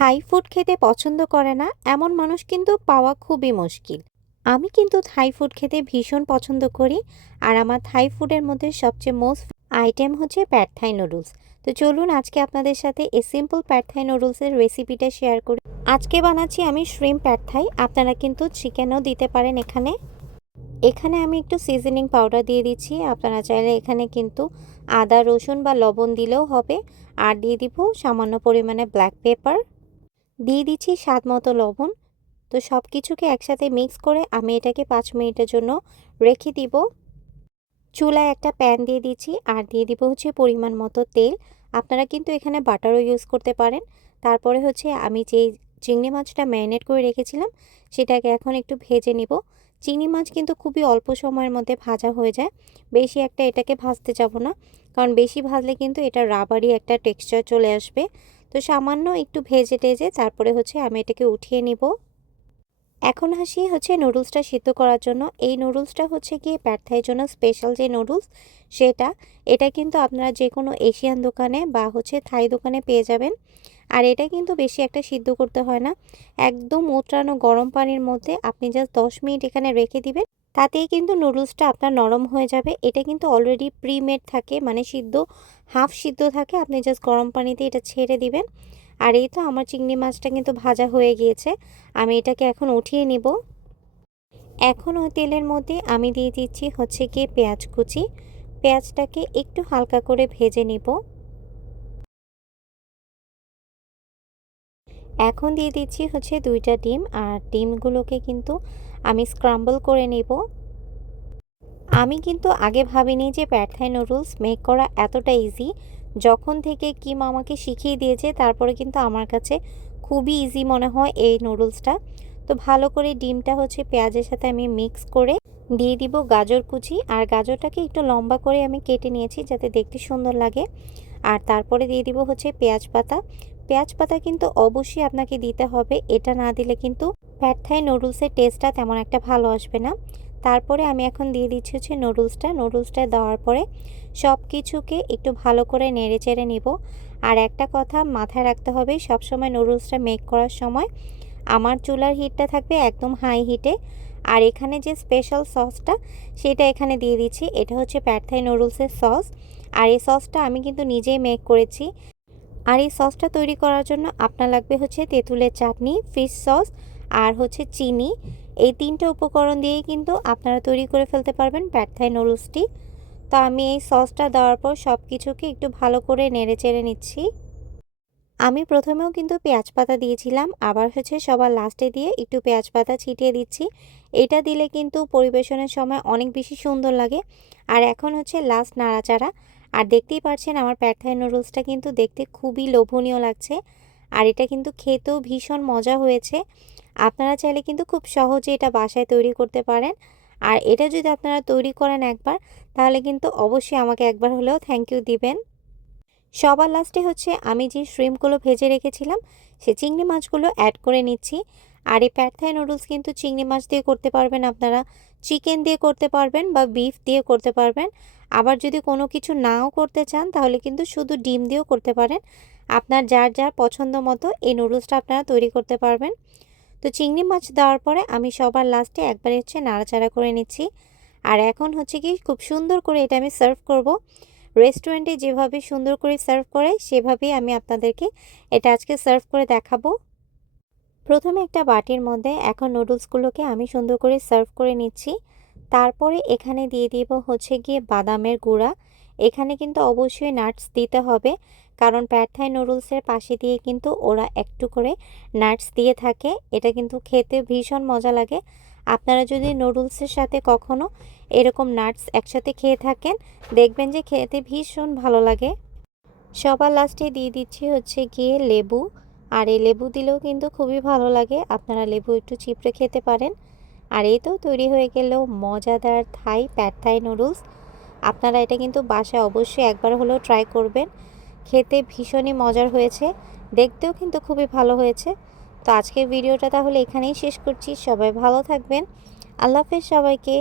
Thai food খেতে পছন্দ করে না, এমন মানুষ কিন্তু পাওয়া খুবই মুশকিল। আমি কিন্তু থাই ফুড খেতে ভীষণ পছন্দ করি, আর আমার থাই ফুডের মধ্যে সবচেয়ে মোস্ট আইটেম হচ্ছে প্যাড থাই নুডলস। তো চলুন আজকে আপনাদের সাথে এই সিম্পল প্যাড থাই নুডলসের রেসিপিটা শেয়ার করি। আজকে বানাচ্ছি আমি শ্রিম প্যাড থাই, আপনারা কিন্তু চিকেনও দিতে পারেন এখানে। এখানে আমি একটু সিজনিং পাউডার দিয়ে দিচ্ছি, আপনারা চাইলে এখানে কিন্তু আদা, রসুন বা লবণ দিলেও হবে, আর দিয়ে দিব সামান্য পরিমাণে ব্ল্যাক পেপার। দিয়ে দিচ্ছি স্বাদ মতো লবণ। তো সব কিছুকে একসাথে মিক্স করে আমি এটাকে পাঁচ মিনিটের জন্য রেখে দিব। চুলায় একটা প্যান দিয়ে দিচ্ছি আর দিয়ে দিব হচ্ছে পরিমাণ মতো তেল। আপনারা কিন্তু এখানে বাটারও ইউজ করতে পারেন। তারপরে হচ্ছে আমি যেই চিংড়ি মাছটা ম্যারিনেট করে রেখেছিলাম, সেটাকে এখন একটু ভেজে নিব। চিংড়ি মাছ কিন্তু খুবই অল্প সময়ের মধ্যে ভাজা হয়ে যায়। বেশি একটা এটাকে ভাজতে যাব না। কারণ বেশি ভাজলে কিন্তু এটা রাবারি একটা টেক্সচার চলে আসবে। তো সামান্য একটু ভেজে টেজে তারপরে হচ্ছে আমি এটাকে উঠিয়ে নিব। এখন হাসি হচ্ছে নুডলসটা সিদ্ধ করার জন্য। এই নুডলসটা হচ্ছে গিয়ে প্যাটথাইয়ের জন্য স্পেশাল যে নুডলস সেটা, এটা কিন্তু আপনারা যে কোনো এশিয়ান দোকানে বা হচ্ছে থাই দোকানে পেয়ে যাবেন। আর এটা কিন্তু বেশি একটা সিদ্ধ করতে হয় না। একদম উতরানো গরম পানির মধ্যে আপনি জাস্ট দশ মিনিট এখানে রেখে দিবেন। তাতেই কিন্তু নুডলসটা আপনার নরম হয়ে যাবে। এটা কিন্তু অলরেডি প্রিমেড থাকে মানে সিদ্ধ হাফ সিদ্ধ থাকে। আপনি জাস্ট গরম পানিতে এটা ছেড়ে দিবেন। আর এই তো আমার চিংড়ি মাছটা কিন্তু ভাজা হয়ে গিয়েছে। আমি এটাকে এখন উঠিয়ে নিব। এখন ওই তেলের মধ্যে আমি দিয়ে দিচ্ছি হচ্ছে গিয়ে পেঁয়াজ কুচি। পেঁয়াজটাকে একটু হালকা করে ভেজে নিব। এখন দিয়ে দিচ্ছি হচ্ছে দুইটা ডিম। আর ডিমগুলোকে কিন্তু আমি স্ক্রাম্বল করে নেব। আমি কিন্তু আগে ভাবিনি যে প্যাটথাই নুডলস মেক করা এতটা ইজি যখন থেকে কিম আমাকে শিখিয়ে দিয়েছে, তারপরে কিন্তু আমার কাছে খুবই ইজি মনে হয় এই নুডলসটা তো ভালো করে ডিমটা হচ্ছে পেঁয়াজের সাথে আমি মিক্স করে দিয়ে দিব গাজর কুচি। আর গাজরটাকে একটু লম্বা করে আমি কেটে নিয়েছি যাতে দেখতে সুন্দর লাগে। আর তারপরে দিয়ে দিব হচ্ছে পেঁয়াজ পাতা। পেঁয়াজ পাতা কিন্তু অবশ্যই আপনাকে দিতে হবে। এটা না দিলে কিন্তু প্যাট থাই নুডলসের টেস্টটা তেমন একটা ভালো আসবে না। তারপরে আমি এখন দিয়ে দিচ্ছি হচ্ছে নুডলসটা নুডলসটা দেওয়ার পরে সব কিছুকে একটু ভালো করে নেড়ে চেড়ে নিব। আর একটা কথা মাথায় রাখতে হবে, সবসময় নুডলসটা মেক করার সময় আমার চুলার হিটটা থাকবে একদম হাই হিটে আর এখানে যে স্পেশাল সসটা সেটা এখানে দিয়ে দিচ্ছি। এটা হচ্ছে প্যাটথাই নুডলসের সস আর এই সসটা আমি কিন্তু নিজেই মেক করেছি। আর এই সসটা তৈরি করার জন্য আপনার লাগবে হচ্ছে তেঁতুলের চাটনি ফিশ সস আর হচ্ছে চিনি। এই তিনটে উপকরণ দিয়েই কিন্তু আপনারা তৈরি করে ফেলতে পারবেন প্যাটথাই নুডলসটি তো আমি এই সসটা দেওয়ার পর সব কিছুকে একটু ভালো করে নেড়ে চেড়ে নিচ্ছি। আমি প্রথমেও কিন্তু পেঁয়াজ পাতা দিয়েছিলাম, আবার হচ্ছে সবার লাস্টে দিয়ে একটু পেঁয়াজ পাতা ছিটিয়ে দিচ্ছি। এটা দিলে কিন্তু পরিবেশনের সময় অনেক বেশি সুন্দর লাগে। আর এখন হচ্ছে লাস্ট নাড়াচাড়া। আর দেখতেই পাচ্ছেন আমার প্যাটথাই নুডলসটা কিন্তু দেখতে খুবই লোভনীয় লাগছে। আর এটা কিন্তু খেতেও ভীষণ মজা হয়েছে। আপনারা চাইলে কিন্তু খুব সহজে এটা বাসায় তৈরি করতে পারেন। আর এটা যদি আপনারা তৈরি করেন একবার, তাহলে কিন্তু অবশ্যই আমাকে একবার হলেও থ্যাংক ইউ দিবেন। সবার লাস্টে হচ্ছে আমি যে শ্রিমগুলো ভেজে রেখেছিলাম, সে চিংড়ি মাছগুলো অ্যাড করে নিচ্ছি। আর এই প্যাটথাই নুডলস কিন্তু চিংড়ি মাছ দিয়ে করতে পারবেন আপনারা। চিকেন দিয়ে করতে পারবেন বা বিফ দিয়ে করতে পারবেন। আবার যদি কোনো কিছু নাও করতে চান, তাহলে কিন্তু শুধু ডিম দিয়েও করতে পারেন। আপনার যার যার পছন্দ মতো এই নুডলসটা আপনারা তৈরি করতে পারবেন। তো চিংড়ি মাছ দেওয়ার পরে আমি সবার লাস্টে একবার হচ্ছে নাড়াচাড়া করে নিচ্ছি। আর এখন হচ্ছে কি খুব সুন্দর করে এটা আমি সার্ভ করব। রেস্টুরেন্টে যেভাবে সুন্দর করে সার্ভ করে, সেভাবেই আমি আপনাদেরকে এটা আজকে সার্ভ করে দেখাবো। প্রথমে একটা বাটির মধ্যে এখন নুডলসগুলোকে আমি সুন্দর করে সার্ভ করে নিচ্ছি। তারপরে এখানে দিয়ে দিব হচ্ছে গিয়ে বাদামের গুঁড়া। এখানে কিন্তু অবশ্যই নাটস দিতে হবে, কারণ প্যাটথাই নুডলসের পাশে দিয়ে কিন্তু ওরা একটু করে নাটস দিয়ে থাকে। এটা কিন্তু খেতে ভীষণ মজা লাগে। আপনারা যদি নুডলসের সাথে কখনো এরকম নাটস একসাথে খেয়ে থাকেন, দেখবেন যে খেতে ভীষণ ভালো লাগে। সবার লাস্টে দিয়ে দিচ্ছি হচ্ছে গিয়ে লেবু। আর এই লেবু দিলেও কিন্তু খুবই ভালো লাগে। আপনারা লেবু একটু চিপড়ে খেতে পারেন। আর এই তো তৈরি হয়ে গেল মজাদার থাই প্যাট থাই নুডলস। আপনারা এটা কিন্তু বাসায় অবশ্যই একবার হলেও ট্রাই করবেন। খেতে ভীষণই মজার হয়েছে, দেখতেও কিন্তু খুবই ভালো হয়েছে। তো আজকের ভিডিওটা তাহলে এখানেই শেষ করছি, সবাই ভালো থাকবেন। আল্লাহ হাফেজ সবাইকে।